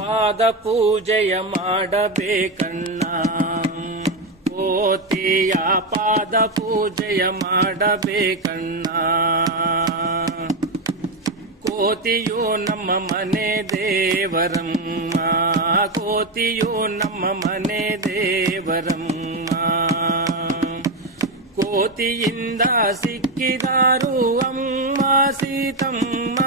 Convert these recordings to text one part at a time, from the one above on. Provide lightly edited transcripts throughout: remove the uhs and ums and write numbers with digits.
ಪಾದ ಪೂಜೆಯ ಮಾಡಬೇಕಣ್ಣ. ಕೋತಿಯ ಪಾದ ಪೂಜೆಯ ಮಾಡಬೇಕಣ್ಣ. ಕೋತಿಯು ನಮ್ಮ ಮನೆ ದೇವರಮ್ಮ, ಕೋತಿಯು ನಮ್ಮ ಮನೆ ದೇವರಮ್ಮ. ಕೋತಿಯಿಂದ ಸಿಕ್ಕಿದಾರು ಅಮ್ಮ ಸೀತಮ್ಮ,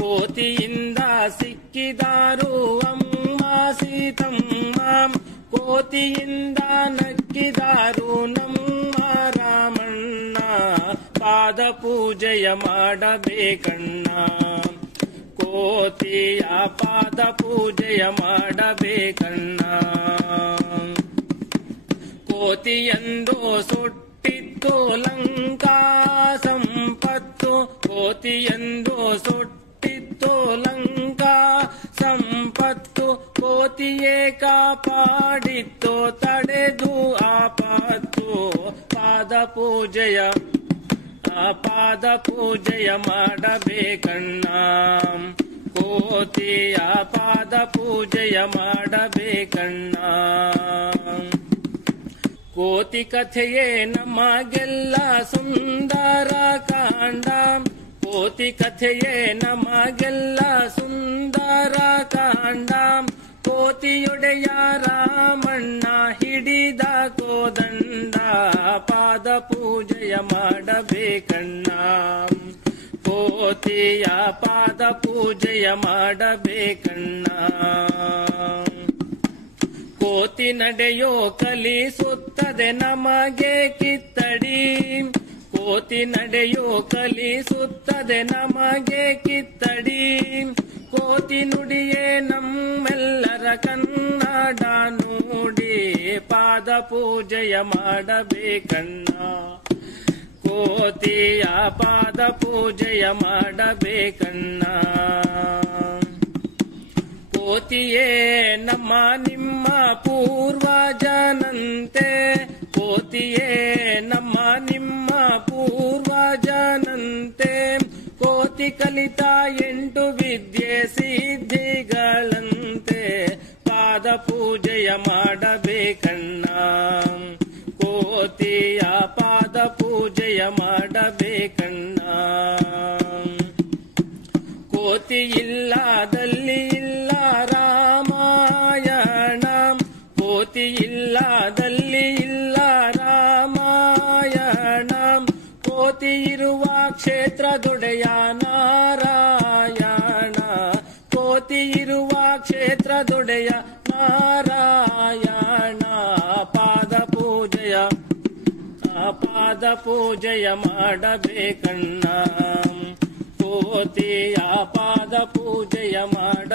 ಕೋತಿಯಿಂದ ಸಿಕ್ಕಿದಾರು ಅಮ್ಮ ಸೀತಮ್ಮ. ಕೋತಿಯಿಂದ ನಕ್ಕಿದಾರು ನಮ್ಮ ರಾಮಣ್ಣ. ಪಾದ ಪೂಜೆಯ ಮಾಡಬೇಕಣ್ಣ. ಕೋತಿಯ ಪಾದ ಪೂಜೆಯ ಮಾಡಬೇಕಣ್ಣ. ಕೋತಿಯಂದು ಸುಟ್ಟಿತ್ತು ಲಂಕಾ ಸಂಪತ್ತು, ಕೋತಿಯಂದು ಸುಟ್ಟಿತ್ತು ಲಂಕಾ ಸಂಪತ್ತು. ಕೋತಿಯೇ ಕಾಪಾಡಿತ್ತು ತಡೆದು ಆಪತ್ತು. ಪಾದ ಪೂಜೆಯ ಮಾಡಬೇಕಣ್ಣ. ಕೋತಿಯ ಪಾದ ಪೂಜೆಯ ಮಾಡಬೇಕಣ್ಣ. ಕೋತಿ ಕಥೆಯೇ ನಮಗೆಲ್ಲ ಸುಂದರ ಕಾಂಡ, ಕೋತಿ ಕಥೆಯೇ ನಮಗೆಲ್ಲ ಸುಂದರ ಕಾಂಡ. ಕೋತಿಯೊಡೆಯ ರಾಮಣ್ಣ ಹಿಡಿದ ಕೋದಂಡ. ಪಾದ ಪೂಜೆಯ ಮಾಡಬೇಕಣ್ಣ. ಕೋತಿಯ ಪಾದ ಪೂಜೆಯ ಮಾಡಬೇಕಣ್ಣ. ಕೋತಿ ನಡೆಯೋ ಕಲಿಸುತ್ತದೆ ನಮಗೆ ಕಿತ್ತಡಿ, ಕೋತಿ ನಡೆಯೋ ಕಲಿಸುತ್ತದೆ ನಮಗೆ ಕಿತ್ತಡಿ. ಕೋತಿ ನುಡಿಯೇ ನಮ್ಮೆಲ್ಲರ ಕನ್ನಡ ನುಡಿ. ಪಾದ ಪೂಜೆಯ ಮಾಡಬೇಕಣ್ಣ. ಕೋತಿಯ ಪಾದ ಪೂಜೆಯ ಮಾಡಬೇಕಣ್ಣ. ಕೋತಿಯೇ ನಮ್ಮ ನಿಮ್ಮ ಪೂರ್ವಜನಂತೆ, ಕೋತಿಯೇ ನಮ್ಮ ನಿಮ್ಮ ಪೂರ್ವಜನಂತೆ. ಕೋತಿ ಕಲಿತ 8 ವಿದ್ಯೆ ಸಿದ್ಧಿಗಳಂತೆ. ಪಾದ ಪೂಜೆಯ ಮಾಡಬೇಕಣ್ಣ. ಕೋತಿಯ ಪಾದ ಪೂಜೆಯ ಮಾಡಬೇಕಣ್ಣ. ಕೋತಿ ಇಲ್ಲದಲ್ಲಿ ಇಲ್ಲ ರಾಮಾಯಣ, ಕೋತಿ ಇಲ್ಲದಲ್ಲಿ ಇಲ್ಲ ರಾಮಾಯಣ. ಕೋತಿ ಇರುವ ಕ್ಷೇತ್ರದೊಡೆಯ ನಾರಾಯಣ, ಕೋತಿ ಇರುವ ಕ್ಷೇತ್ರದೊಡೆಯ ನಾರಾಯಣ. ಪಾದ ಪೂಜೆಯ ಮಾಡಬೇಕಣ್ಣ. ಕೋತಿಯ ಪಾದ ಪೂಜೆಯ ಮಾಡ